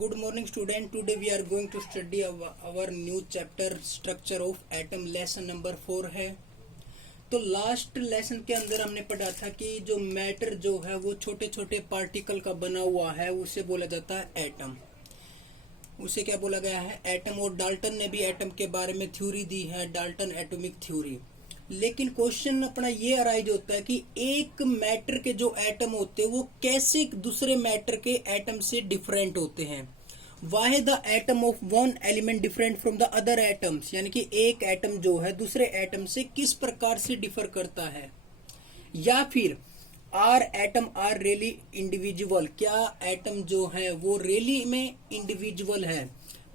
Good morning student. Today we are going to study our new chapter structure of atom. lesson number 4 है। तो last lesson के अंदर हमने पढ़ा था कि जो मैटर जो है वो छोटे छोटे पार्टिकल का बना हुआ है, उसे बोला जाता है एटम। उसे क्या बोला गया है? एटम। और डाल्टन ने भी एटम के बारे में थ्योरी दी है, डाल्टन एटॉमिक थ्योरी। लेकिन क्वेश्चन अपना ये अराइज होता है कि एक मैटर के जो एटम होते हैं वो कैसे दूसरे मैटर के एटम से डिफरेंट होते हैं। Why the atom of one element different from the other atoms, यानी कि एक एटम जो है दूसरे एटम से किस प्रकार से डिफर करता है। या फिर are atom are really individual, क्या एटम जो है वो रियली में इंडिविजुअल है।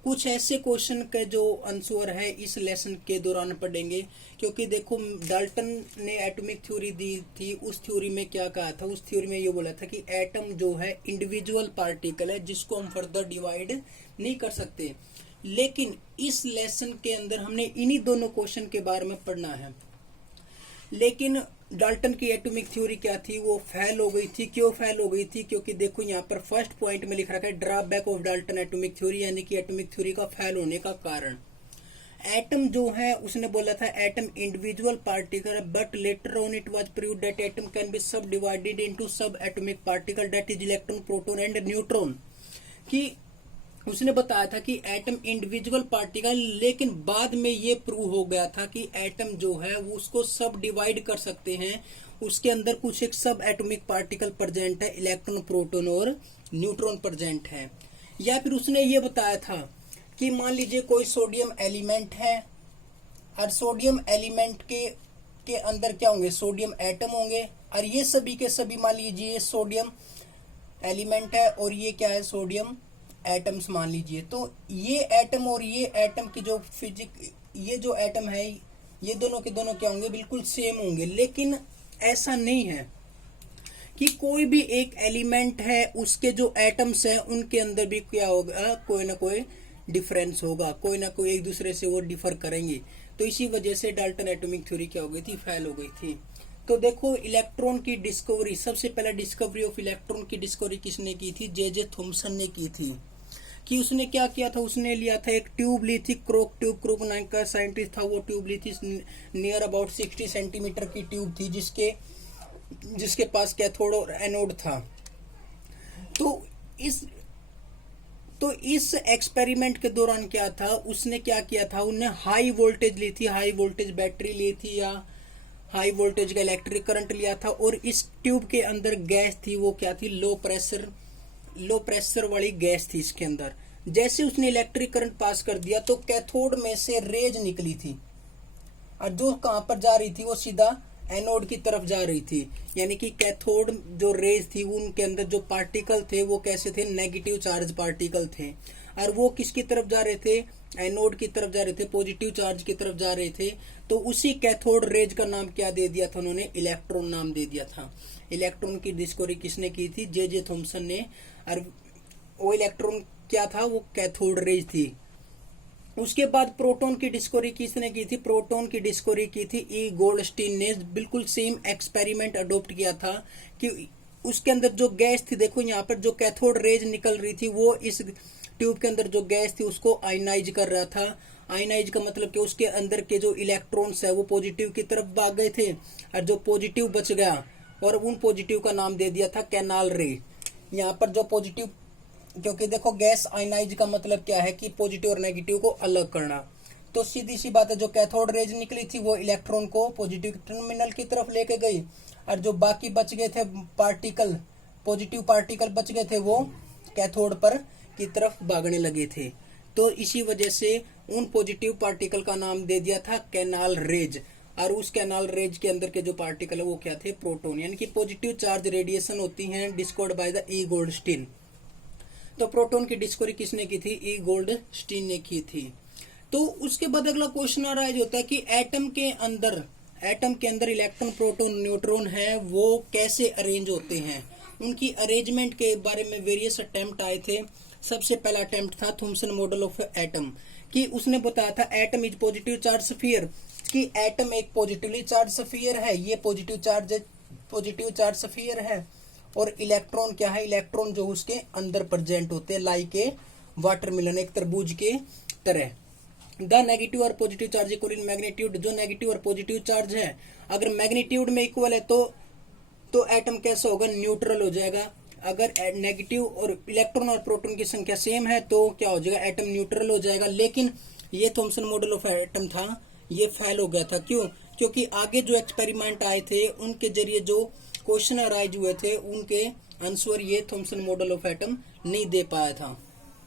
कुछ ऐसे क्वेश्चन के जो आंसर है इस लेसन के दौरान पढ़ेंगे। क्योंकि देखो डाल्टन ने एटॉमिक थ्योरी दी थी, उस थ्योरी में क्या कहा था? उस थ्योरी में ये बोला था कि एटम जो है इंडिविजुअल पार्टिकल है जिसको हम फर्दर डिवाइड नहीं कर सकते। लेकिन इस लेसन के अंदर हमने इन्हीं दोनों क्वेश्चन के बारे में पढ़ना है। लेकिन डाल्टन की एटॉमिक थ्योरी क्या थी? वो फेल हो गई थी। क्यों फेल हो गई थी? क्योंकि देखो यहाँ पर फर्स्ट पॉइंट में लिख रखा है drawback of Dalton atomic theory, यानी कि एटॉमिक थ्योरी का फेल होने का कारण। एटम जो है उसने बोला था atom individual particle, but later on it was proved that atom can be sub divided into sub atomic particle that is electron, proton and neutron. कि उसने बताया था कि एटम इंडिविजुअल पार्टिकल, लेकिन बाद में ये प्रूव हो गया था कि एटम जो है वो उसको सब डिवाइड कर सकते हैं। उसके अंदर कुछ एक सब एटॉमिक पार्टिकल प्रेजेंट है, इलेक्ट्रॉन, प्रोटॉन और न्यूट्रॉन प्रेजेंट है। या फिर उसने ये बताया था कि मान लीजिए कोई सोडियम एलिमेंट है और सोडियम एलिमेंट के अंदर क्या होंगे? सोडियम एटम होंगे। और ये सभी के सभी मान लीजिए सोडियम एलिमेंट है और ये क्या है? सोडियम एटम्स मान लीजिए। तो ये एटम और ये एटम की जो ये जो एटम है ये दोनों के दोनों क्या होंगे? बिल्कुल सेम होंगे। लेकिन ऐसा नहीं है कि कोई भी एक एलिमेंट है उसके जो एटम्स हैं उनके अंदर भी क्या होगा? कोई ना कोई डिफरेंस होगा, कोई ना कोई एक दूसरे से वो डिफर करेंगे। तो इसी वजह से डाल्टन एटॉमिक थ्योरी क्या हो गई थी? फेल हो गई थी। तो देखो इलेक्ट्रॉन की डिस्कवरी, सबसे पहले डिस्कवरी ऑफ इलेक्ट्रॉन की डिस्कवरी किसने की थी? जे थॉमसन ने की थी। कि उसने क्या किया था? उसने लिया था एक ट्यूब ली थी, क्रोक ट्यूब। क्रोक नाम का साइंटिस्ट था, वो ट्यूब ली थी नियर अबाउट 60 सेंटीमीटर की ट्यूब थी जिसके पास कैथोड और एनोड था। तो इस एक्सपेरिमेंट के दौरान क्या था? उसने क्या किया था? उन्हें हाई वोल्टेज ली थी, हाई वोल्टेज बैटरी ली थी या हाई वोल्टेज का इलेक्ट्रिक करंट लिया था। और इस ट्यूब के अंदर गैस थी, वो क्या थी? लो प्रेशर वाली गैस थी इसके अंदर। जैसे उसने इलेक्ट्रिक करंट पास कर दिया तो कैथोड में से रेज निकली थी और जो कहां पर जा रही थी? वो सीधा एनोड की तरफ जा रही थी। यानी कि कैथोड जो रेज थी उनके अंदर जो पार्टिकल थे वो कैसे थे? नेगेटिव चार्ज पार्टिकल थे। और वो किसकी तरफ जा रहे थे? एनोड की तरफ जा रहे थे, पॉजिटिव चार्ज की तरफ जा रहे थे। तो उसी कैथोड रेज का नाम क्या दे दिया था उन्होंने? इलेक्ट्रॉन नाम दे दिया था। इलेक्ट्रॉन की डिस्कवरी किसने की थी? जे थॉमसन ने। और वो इलेक्ट्रॉन क्या था? वो कैथोड रेज थी। उसके बाद प्रोटॉन की डिस्कवरी किसने की थी? प्रोटॉन की डिस्कवरी की थी ई गोल्डस्टीन ने। बिल्कुल सेम एक्सपेरिमेंट अडॉप्ट किया था कि उसके अंदर जो गैस थी, देखो यहाँ पर जो कैथोड रेज निकल रही थी वो इस ट्यूब के अंदर जो गैस थी उसको आयनाइज कर रहा था। आयनाइज का मतलब कि उसके अंदर के जो इलेक्ट्रॉन्स है वो पॉजिटिव की तरफ भाग गए थे और जो पॉजिटिव बच गया और उन पॉजिटिव का नाम दे दिया था कैनाल रे। यहाँ पर जो पॉजिटिव, क्योंकि देखो गैस आयनाइज का मतलब क्या है? कि पॉजिटिव और नेगेटिव को अलग करना। तो सीधी सी बात है, जो कैथोड रेज निकली थी वो इलेक्ट्रॉन को पॉजिटिव टर्मिनल की तरफ लेके गई और जो बाकी बच गए थे पार्टिकल, पॉजिटिव पार्टिकल बच गए थे, वो कैथोड पर की तरफ भागने लगे थे। तो इसी वजह से उन पॉजिटिव पार्टिकल का नाम दे दिया था कैनाल रेज। और उस कैनाल रेज के अंदर के जो पार्टिकल है वो क्या थे? प्रोटॉन। यानी कि पॉजिटिव चार्ज रेडिएशन होती है discovered by the E Goldstein. तो प्रोटॉन की डिस्कवरी किसने की थी? ई गोल्डस्टीन ने की थी। तो उसके बाद अगला क्वेश्चन अराइज होता है कि एटम के अंदर इलेक्ट्रॉन, प्रोटॉन, न्यूट्रॉन है वो कैसे अरेंज होते हैं। उनकी अरेंजमेंट के बारे में वेरियस अटेम्प्ट आए थे। सबसे पहला अटेम्प्ट था थॉमसन मॉडल ऑफ एटम, कि उसने बताया था atom is positive charge sphere, कि एटम एक पॉजिटिवली चार्ज स्फीयर है। ये पॉजिटिव चार्ज स्फीयर है। और इलेक्ट्रॉन क्या है? इलेक्ट्रॉन जो उसके अंदर प्रेजेंट होते हैं, लाइक ए वाटरमेलन, एक तरबूज के तरह। द नेगेटिव और positive charge equal in magnitude, जो नेगेटिव और पॉजिटिव चार्ज है अगर मैग्नीट्यूड में इक्वल है तो एटम कैसा होगा, न्यूट्रल हो जाएगा। अगर नेगेटिव और इलेक्ट्रॉन और प्रोटॉन की संख्या सेम है तो क्या हो जाएगा, एटम न्यूट्रल हो जाएगा। लेकिन ये थॉमसन मॉडल ऑफ एटम था, ये फेल हो गया था। क्यों? क्योंकि आगे जो एक्सपेरिमेंट आए थे उनके जरिए जो क्वेश्चन अराइज हुए थे उनके आंसर ये थॉमसन मॉडल ऑफ एटम नहीं दे पाया था।